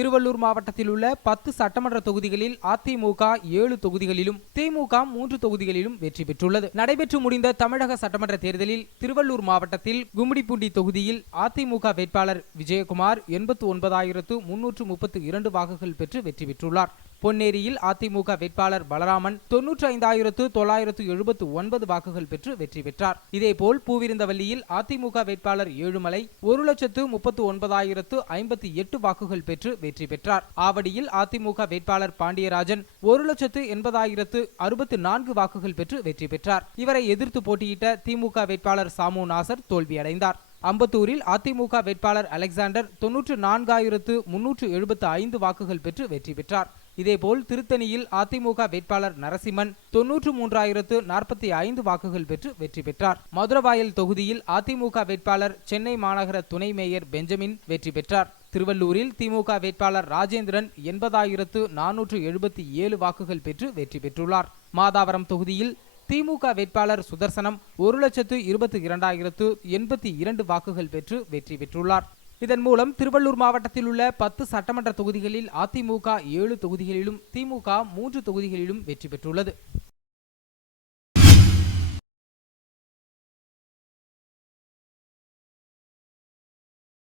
திருவள்ளூர் மாவட்டத்தில் உள்ள 10 சட்டமன்ற தொகுதிகளில் அதிமுக 7 தொகுதிகளிலும் திமுக 3 தொகுதிகளிலும் வெற்றி பெற்றுள்ளது. நடைபெற்று முடிந்த தமிழக சட்டமன்ற தேர்தலில் திருவள்ளூர் மாவட்டத்தில் கும்மிடிப்பூண்டி தொகுதியில் அதிமுக வேட்பாளர் விஜயகுமார் 89,332 வாக்குகள் பெற்று வெற்றி பெற்றுள்ளார். பொன்னேரியில் அதிமுக வேட்பாளர் பலராமன் 95,979 வாக்குகள் பெற்று வெற்றி பெற்றார். இதேபோல் பூவிருந்தவல்லியில் அதிமுக வேட்பாளர் ஏழுமலை 1,39,058 வாக்குகள் பெற்று வெற்றி பெற்றார். ஆவடியில் அதிமுக வேட்பாளர் பாண்டியராஜன் 1,80,064 வாக்குகள் பெற்று வெற்றி பெற்றார். இவரை எதிர்த்து போட்டியிட்ட திமுக வேட்பாளர் சாமு நாசர் தோல்வியடைந்தார். அம்பத்தூரில் அதிமுக வேட்பாளர் அலெக்சாண்டர் 94,375 வாக்குகள் பெற்று வெற்றி பெற்றார். இதேபோல் திருத்தணியில் அதிமுக வேட்பாளர் நரசிம்மன் 93,045 வாக்குகள் பெற்று வெற்றி பெற்றார். மதுரவாயல் தொகுதியில் அதிமுக வேட்பாளர் சென்னை மாநகர துணை மேயர் பெஞ்சமின் வெற்றி பெற்றார். திருவள்ளூரில் திமுக வேட்பாளர் ராஜேந்திரன் 80,477 வாக்குகள் பெற்று வெற்றி பெற்றுள்ளார். மாதாவரம் தொகுதியில் திமுக வேட்பாளர் சுதர்சனம் 1,22,082 வாக்குகள் பெற்று வெற்றி பெற்றுள்ளார். இதன் மூலம் திருவள்ளூர் மாவட்டத்தில் உள்ள 10 சட்டமன்ற தொகுதிகளில் அதிமுக 7 தொகுதிகளிலும் திமுக 3 தொகுதிகளிலும் வெற்றி பெற்றுள்ளது.